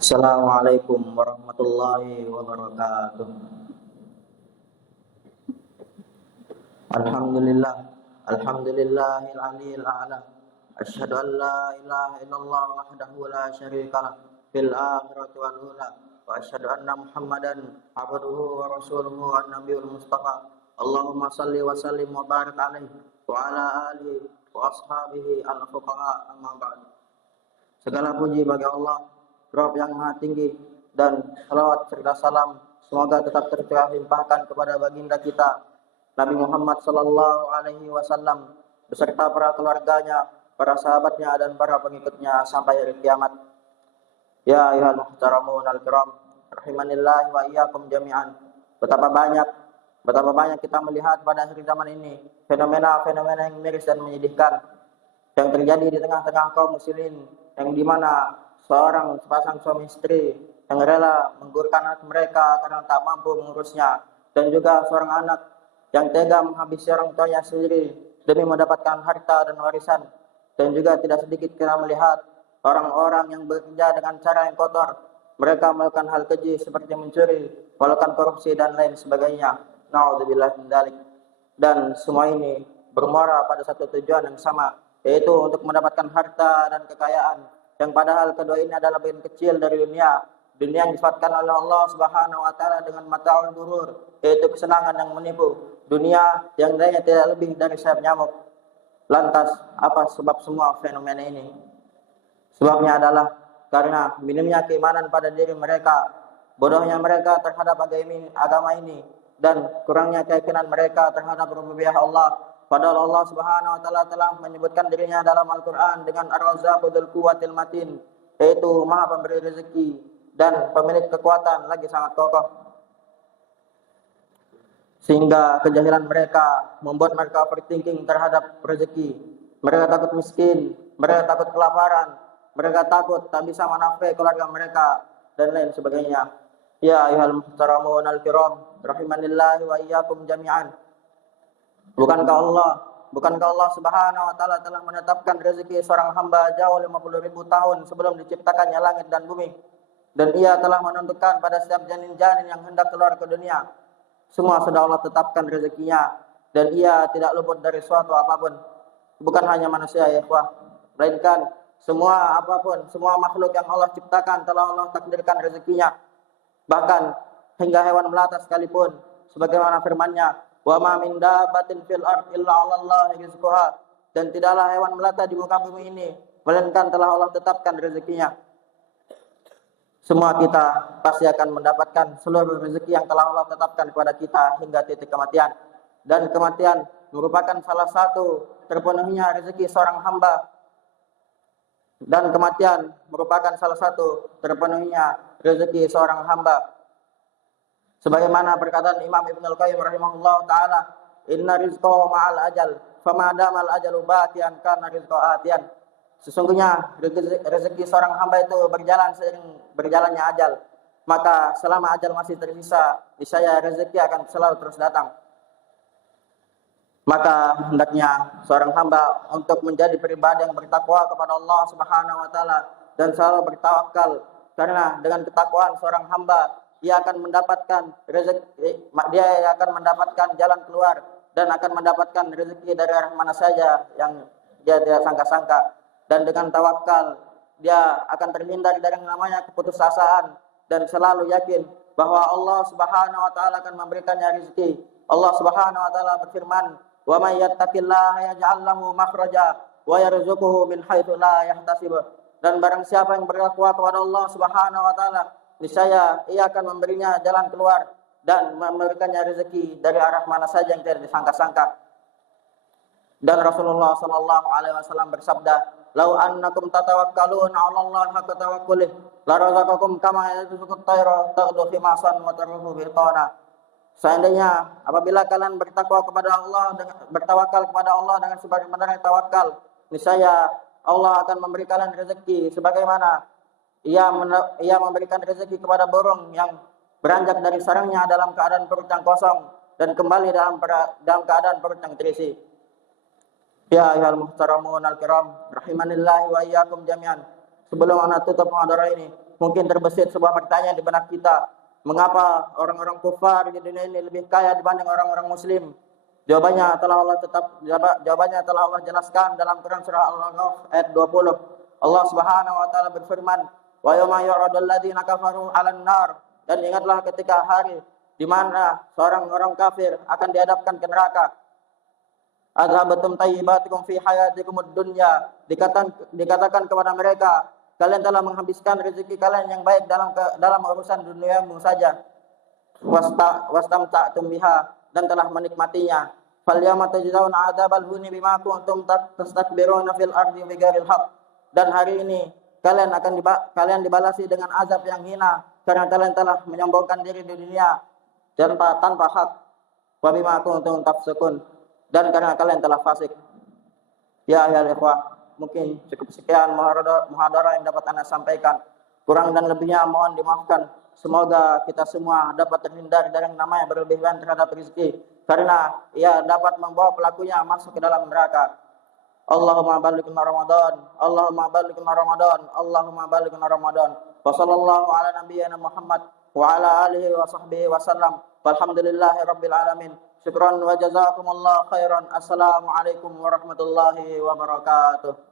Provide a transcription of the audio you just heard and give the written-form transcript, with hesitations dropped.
Assalamualaikum warahmatullahi wabarakatuh. Alhamdulillah, alhamdulillahil aliyil a'la. Asyhadu an la ilaha illallah wahdahu la syarikalah fil akhirati wal ula. Wa asyhadu anna Muhammadan abduhu wa rasuluhu an-nabiyul mustafa. Allahumma salli wa sallim wa barik alaihi wa ala alihi wa ashabihi al-fuqaha amma ba'd. Segala puji bagi Allah, Rabb yang Maha Tinggi, dan salawat serta salam semoga tetap tercurah limpahkan kepada baginda kita Nabi Muhammad sallallahu alaihi wasallam beserta para keluarganya, para sahabatnya dan para pengikutnya sampai hari kiamat. Ya ayyuhal muhtaramun al-kiram, rahimanillah wa iyyakum jami'an. Betapa banyak kita melihat pada akhir zaman ini fenomena-fenomena yang miris dan menyedihkan yang terjadi di tengah-tengah kaum muslimin, yang dimana sepasang suami istri yang rela menggugurkan anak mereka karena tak mampu mengurusnya, dan juga seorang anak yang tega menghabisi orang tuanya sendiri demi mendapatkan harta dan warisan. Dan juga tidak sedikit kita melihat orang-orang yang bekerja dengan cara yang kotor. Mereka melakukan hal keji seperti mencuri, melakukan korupsi dan lain sebagainya. Na'udzubillah min dzalik. Dan semua ini bermuara pada satu tujuan yang sama, yaitu untuk mendapatkan harta dan kekayaan, yang padahal kedua ini adalah bagian kecil dari dunia yang disifatkan oleh Allah Subhanahu wa taala dengan mata'ul ghurur, yaitu kesenangan yang menipu, dunia yang nilainya tidak lebih dari sayap nyamuk. Lantas apa sebab semua fenomena ini? Sebabnya adalah karena minimnya keimanan pada diri mereka, bodohnya mereka terhadap agama ini, dan kurangnya keyakinan mereka terhadap rububiyah Allah. Padahal Allah Subhanahu wa taala telah menyebutkan dirinya dalam Al-Qur'an dengan Ar-Razzaqu dzul quwwatil matin, yaitu Maha Pemberi rezeki dan pemilik kekuatan lagi sangat kokoh. Sehingga kejahilan mereka membuat mereka overthinking terhadap rezeki. Mereka takut miskin, mereka takut kelaparan, mereka takut tak bisa menafkahi keluarga mereka dan lain sebagainya. Ya ayyuhal muhtaramun al-kiram, rahimanillah wa iyyakum jami'an. Bukankah Allah Subhanahu wa taala telah menetapkan rezeki seorang hamba jauh 50.000 tahun sebelum diciptakannya langit dan bumi? Dan ia telah menentukan pada setiap janin-janin yang hendak keluar ke dunia, semua sudah Allah tetapkan rezekinya, dan ia tidak luput dari suatu apapun. Bukan hanya manusia ya ikhwah, melainkan semua makhluk yang Allah ciptakan telah Allah takdirkan rezekinya. Bahkan hingga hewan melata sekalipun, sebagaimana firman-Nya, wa ma min dabbatin fil ard illa 'alallahi rizquha, dan tidaklah hewan melata di muka bumi ini melainkan telah Allah tetapkan rezekinya. Semua kita pasti akan mendapatkan seluruh rezeki yang telah Allah tetapkan kepada kita hingga titik kematian. Dan kematian merupakan salah satu terpenuhinya rezeki seorang hamba. Dan kematian merupakan salah satu terpenuhinya rezeki seorang hamba. Sebagaimana perkataan Imam Ibnul Qayyim rahimahullah ta'ala, inna rizqahu ma'al ajal, fama damal ajalu batian kana rizqahu atian. Sesungguhnya rezeki seorang hamba itu berjalan seiring berjalannya ajal. Maka selama ajal masih tersisa, niscaya rezeki akan selalu terus datang. Maka hendaknya seorang hamba untuk menjadi pribadi yang bertakwa kepada Allah Subhanahu wa taala dan selalu bertawakal, karena dengan ketakwaan seorang hamba dia akan mendapatkan jalan keluar dan akan mendapatkan rezeki dari arah mana saja yang dia tidak sangka-sangka. Dan dengan tawakal dia akan terhindar dari yang namanya keputusasaan dan selalu yakin bahwa Allah Subhanahu wa taala akan memberikannya rezeki. Allah Subhanahu wa taala berfirman, "Wa may yattaqillaha yaj'al lahu makhraja wa yarzuquhu min haitsu la yahtasib." Dan barang siapa yang bertakwa kepada Allah Subhanahu wa taala, niscaya ia akan memberinya jalan keluar dan memberikannya rezeki dari arah mana saja yang tidak disangka-sangka. Dan Rasulullah sallallahu alaihi wasallam bersabda, "Lau annakum tatawakkaluna 'ala Allah haqqa tawakkuli, la razaqakum kama yarzuqut tayra taghdu khimasan wa taruhu bitana." Seandainya apabila kalian bertakwa kepada Allah, bertawakal kepada Allah dengan sebenar-benarnya tawakal, niscaya Allah akan memberi kalian rezeki sebagaimana ia memberikan rezeki kepada burung yang beranjak dari sarangnya dalam keadaan perut yang kosong dan kembali dalam keadaan perut yang terisi. Ya ayyuhal muhtaramun al-kiram, rahimanillah wa iyyakum jami'an. Sebelum anak tutup muhadharah ini, mungkin terbesit sebuah pertanyaan di benak kita, mengapa orang-orang kufar di dunia ini lebih kaya dibanding orang-orang muslim? Jawabannya telah Allah jelaskan dalam Quran surah Al-A'raf ayat 20. Allah Subhanahu wa taala berfirman, "Wa yawma yu'radul ladzina kafaru 'alan nar." Dan ingatlah ketika hari di mana seorang orang kafir akan dihadapkan ke neraka. Adzabatum tayyibatikum fi hayatikumud dunya. Dikatakan kepada mereka, kalian telah menghabiskan rezeki kalian yang baik dalam urusan duniamu saja. Wastamta'tum biha, dan telah menikmatinya. Falyawma tajzauna 'adzabal huni bima kuntum tastakbiruna fil ardi bighairil haqq. Dan hari ini kalian dibalasi dengan azab yang hina karena kalian telah menyombongkan diri di dunia tanpa hak. Wa bima kuntum tafsukun, dan karena kalian telah fasik. Ya ayyuhal ikhwah, mungkin cukup sekian muhadarah yang dapat Anda sampaikan. Kurang dan lebihnya mohon dimaafkan. Semoga kita semua dapat terhindar dari yang namanya berlebihan terhadap rezeki, karena ia dapat membawa pelakunya masuk ke dalam neraka. Allahumma ballighna Ramadan, Allahumma ballighna Ramadan, Allahumma ballighna Ramadan. Wa sallallahu ala nabiyyina Muhammad wa ala alihi wa sahbihi wa sallam. Walhamdulillahi rabbil alamin. Syukran wa jazakumullah khairan. Assalamualaikum warahmatullahi wabarakatuh.